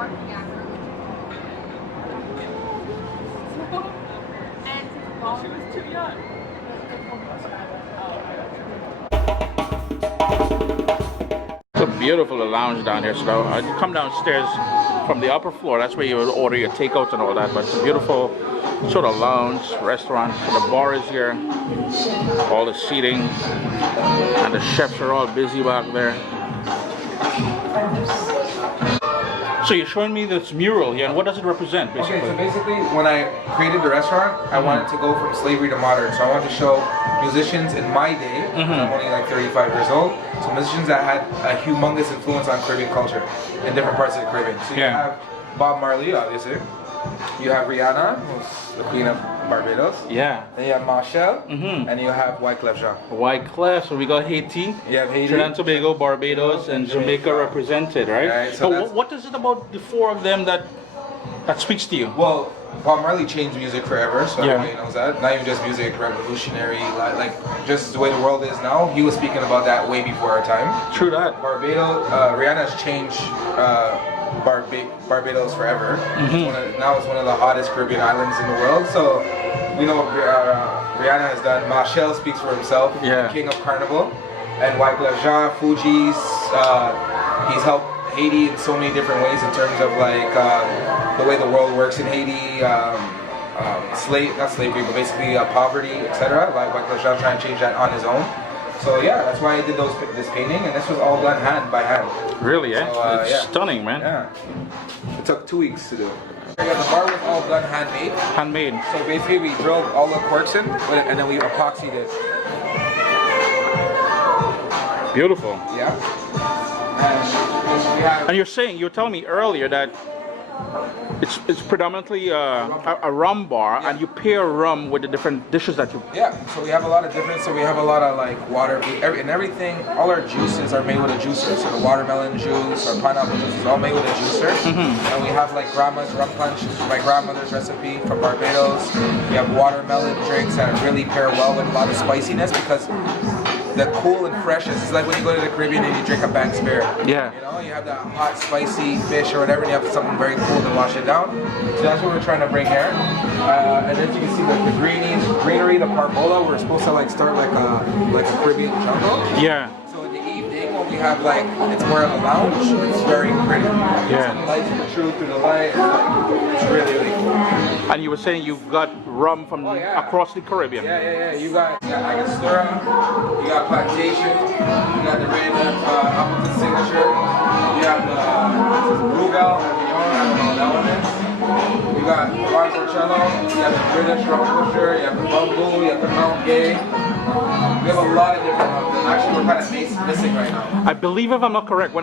She was too young. It's a beautiful lounge down here. So you come downstairs from the upper floor. That's where you would order your takeouts and all that. But it's a beautiful sort of lounge restaurant. So the bar is here, all the seating, and the chefs are all busy back there. So you're showing me this mural here, and what does it represent, basically? Okay, so basically, when I created the restaurant, I wanted to go from slavery to modern. So I wanted to show musicians in my day, I'm only like 35 years old, so musicians that had a humongous influence on Caribbean culture in different parts of the Caribbean. So you have Bob Marley, obviously. You have Rihanna, who's the queen of Barbados. Yeah. Then you have Marshall, and you have Wyclef Jean. Wyclef, so we got Haiti, You have Haiti. Trinidad and Tobago, Barbados, and Jamaica represented, right? Right, so what is it about the four of them that speaks to you? Well, Bob Marley changed music forever, so Yeah. everybody knows that. Not even just music, revolutionary, like just the way the world is now. He was speaking about that way before our time. True that. Barbados, Rihanna's changed Barbados forever. Now it's one of the hottest Caribbean islands in the world. So we know Rihanna has done. Marshall speaks for himself. Yeah. The king of carnival. And Wyclef Jean, Fugees, he's helped Haiti in so many different ways in terms of like the way the world works in Haiti, not slavery, but basically poverty, etc. Like Wyclef Jean trying to change that on his own. So yeah, that's why I did this painting, and this was all done hand by hand. Really, eh? So, it's yeah. stunning, man. Yeah. It took 2 weeks to do. Yeah, the bar was all done handmade. Handmade. So basically we drilled all the corks in, and then we epoxied it. Beautiful. Yeah. And we have. And you were telling me earlier that it's predominantly a rum bar, and you pair rum with the different dishes that you. Yeah, so we have a lot of different. So we have a lot of like water and everything. All our juices are made with a juicer. So the watermelon juice or pineapple juice is all made with a juicer. And we have like grandma's rum punch, my grandmother's recipe from Barbados. We have watermelon drinks that really pair well with a lot of spiciness because the cool and freshness is like when you go to the Caribbean and you drink a Banks beer. Yeah. You know, you have that hot, spicy fish or whatever, and you have something very cool to wash it down. So that's what we're trying to bring here. And then you can see the greenery, the parbola. We're supposed to like start like a Caribbean jungle. Yeah. So in the evening when we have like it's more of a lounge, it's very pretty. Yeah. So the lights protrude through the light. It's really, really cool. And you were saying you've got rum from across the Caribbean. Yeah. You got Angostura, you got Plantation, you got the red Appleton Signature, you have the Rugal, I don't know what that one is. You got Barcelona, you have the British Rum Pusher, you have the Bumble, you have the Mount Gay. We have a lot of different rums. Actually, we're kind of missing right now. I believe, if I'm not correct, if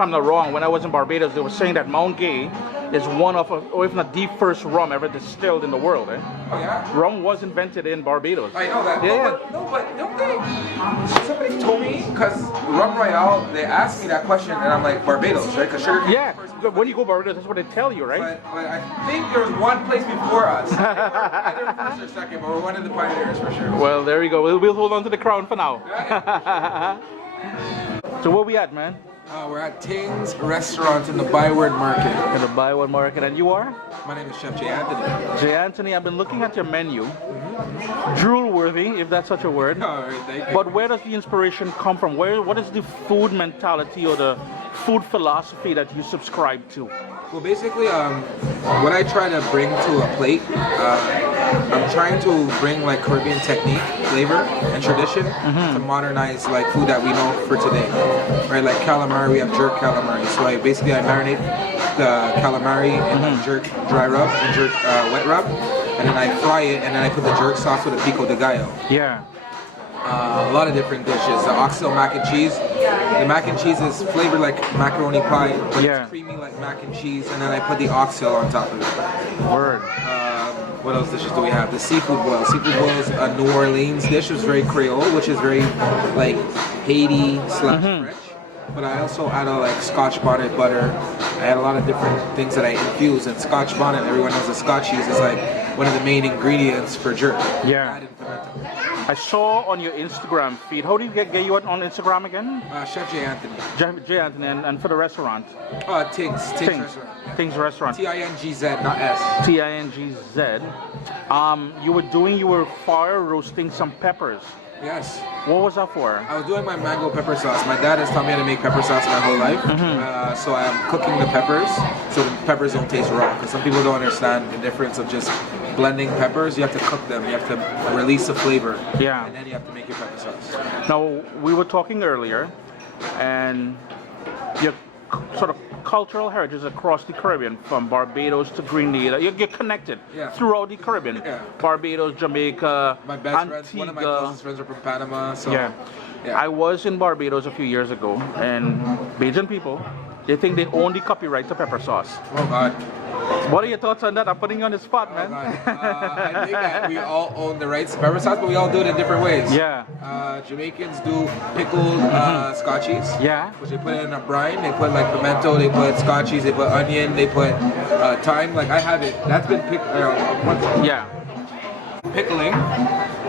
I'm not wrong, when I was in Barbados, they were saying that Mount Gay is one of, or if not the first rum ever distilled in the world. Eh? Oh yeah? Rum was invented in Barbados. I know that. Yeah. No, but don't they? Somebody told me, because Rum Royale, they asked me that question, and I'm like, Barbados, right? Because sugar cane. Yeah, when you go Barbados, that's what they tell you, right? But I think there was one place before us. Either first or second, but we're one of the pioneers for sure. Well, there you go. We'll hold on to the crown for now. So where we at, man? We're at TINGZ Restaurant in the Byward Market. In the Byward Market, and you are? My name is Chef Jae-Anthony. Jae-Anthony, I've been looking at your menu. Drool-worthy, if that's such a word. All right, thank you. But where does the inspiration come from? What is the food mentality or the food philosophy that you subscribe to? Well, basically, what I try to bring to a plate, I'm trying to bring like Caribbean technique, flavor, and tradition to modernize like food that we know for today. Right, like calamari, we have jerk calamari. So I marinate the calamari in jerk dry rub and jerk wet rub, and then I fry it, and then I put the jerk sauce with a pico de gallo. Yeah. A lot of different dishes. The oxtail mac and cheese. The mac and cheese is flavored like macaroni pie, but it's creamy like mac and cheese, and then I put the oxtail on top of it. Word. What else dishes do we have? The seafood boil. Seafood boil is a New Orleans dish. It's very Creole, which is very like Haiti / French. But I also add a like Scotch bonnet butter. I add a lot of different things that I infuse. And Scotch bonnet, everyone knows that Scotch cheese is like one of the main ingredients for jerk. Yeah. I saw on your Instagram feed. How do you get you on Instagram again? Chef Jae-Anthony. Jae-Anthony, and for the restaurant? TINGZ Restaurant. TINGZ Restaurant. TINGZ, not S. TINGZ. You were fire roasting some peppers. Yes. What was that for? I was doing my mango pepper sauce. My dad has taught me how to make pepper sauce my whole life. So I'm cooking the peppers so the peppers don't taste raw. Because some people don't understand the difference of just blending peppers. You have to cook them. You have to release the flavor. Yeah. And then you have to make your pepper sauce. Now, we were talking earlier, and your sort of cultural heritage across the Caribbean, from Barbados to Grenada. You're connected throughout the Caribbean. Yeah. Barbados, Jamaica, My best Antigua. friends, one of my closest friends are from Panama. So yeah. I was in Barbados a few years ago, and Bajan people, they think they own the copyright to pepper sauce. Oh God. What are your thoughts on that? I'm putting you on the spot, man. I think that we all own the rights to pepper sauce, but we all do it in different ways. Yeah. Jamaicans do pickled Scotch cheese. Yeah. Which they put in a brine. They put like pimento, they put Scotch cheese, they put onion, they put thyme. Like I have it. That's been pickling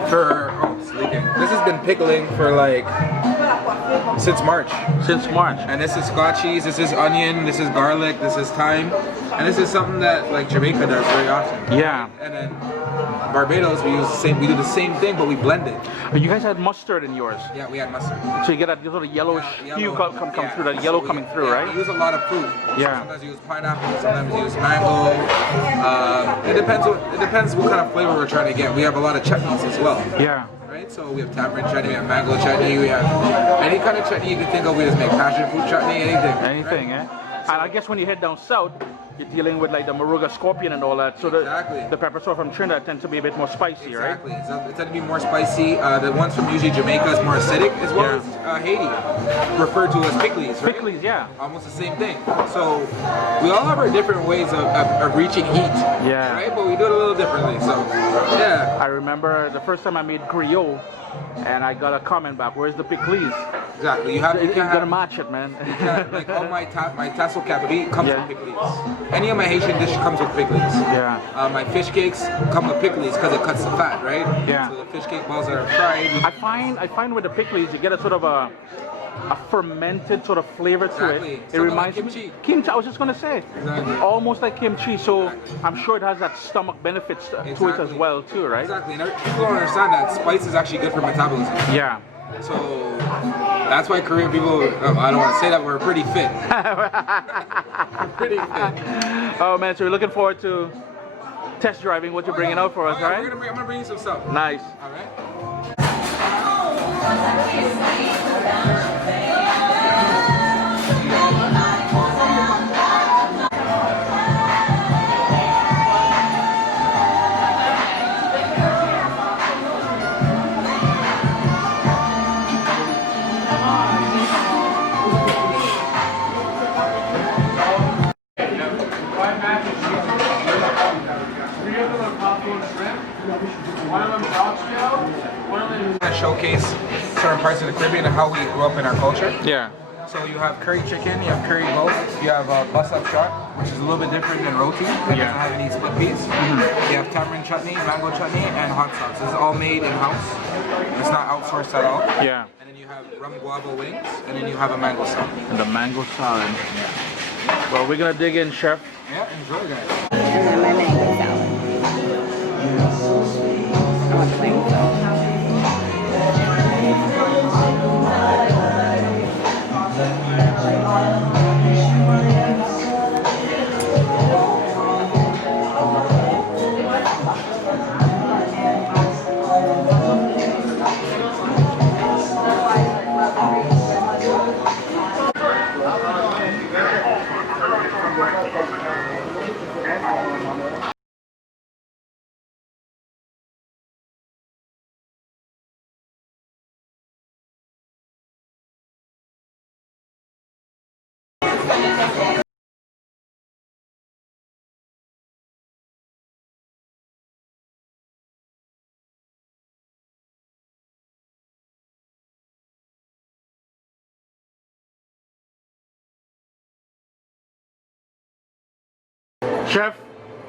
for sleeping. This has been pickling for like since March. Since March. And this is Scotch cheese, this is onion, this is garlic, this is thyme. And this is something that like Jamaica does very often. Yeah. And then Barbados we do the same thing, but we blend it. But you guys had mustard in yours. Yeah, we had mustard. So you get that sort of yellowish hue come through, that yellow coming through, right? We use a lot of fruit. Yeah. Sometimes we use pineapple, sometimes we use mango. It depends what kind of flavor we're trying to get. We have a lot of chutneys as well. Yeah. Right? So we have tamarind chutney, we have mango chutney, we have any kind of chutney you can think of. We just make passion fruit chutney, anything. Anything, right? And I guess when you head down south, you're dealing with like the Moruga scorpion and all that. So the pepper sauce from Trinidad tends to be a bit more spicy, right? Exactly. So it tends to be more spicy. The ones from usually Jamaica is more acidic, as well as Haiti, referred to as pickles, right? Pickles, yeah. Almost the same thing. So we all have our different ways of reaching heat. Yeah. Right? But we do it a little differently. So yeah. I remember the first time I made griot, and I got a comment back, "Where's the pickles?" Exactly. You gotta match it, man. Like all my tassel cap beef comes with pickles. Any of my Haitian dish comes with pickles. Yeah. My fish cakes come with pickles because it cuts the fat, right? Yeah. So the fish cake balls that are fried. I find with the pickles you get a sort of a fermented sort of flavor to it. It reminds like me kimchi. I was just gonna say, almost like kimchi. So I'm sure it has that stomach benefits to it as well too, right? Exactly. And people don't understand that spice is actually good for metabolism. Yeah. So that's why Korean people, I don't want to say that, we're pretty fit. Pretty fit. Oh man, so we're looking forward to test driving what you're bringing out for us, right? I'm gonna bring you some stuff. Nice. All right. Showcase certain parts of the Caribbean and how we grew up in our culture. Yeah. So you have curry chicken, you have curry goat, you have bus-up shot, which is a little bit different than roti. It doesn't have any split peas. You have tamarind chutney, mango chutney, and hot sauce. This is all made in-house. It's not outsourced at all. Yeah. And then you have rum guava wings, and then you have a mango salad. And the mango salad. Yeah. Well, we're gonna dig in, chef. Yeah, enjoy guys. And then my mango salad. I want the mango salad. Chef,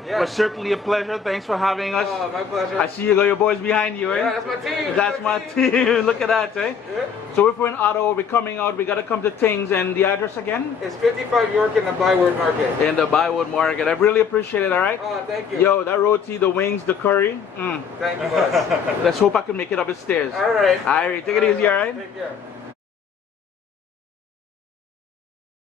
Yeah. It was certainly a pleasure. Thanks for having us. Oh, my pleasure. I see you got your boys behind you, eh? Yeah, that's my team. That's my team. Look at that, eh? Yeah. So if we're in Ottawa, we're coming out, we got to come to TINGZ, and the address again? It's 55 York in the Byward Market. In the Bywood Market. I really appreciate it, all right? Oh, thank you. Yo, that roti, the wings, the curry. Thank you, boss. Let's hope I can make it up the stairs. All right. All right, take it easy, all right? Take care.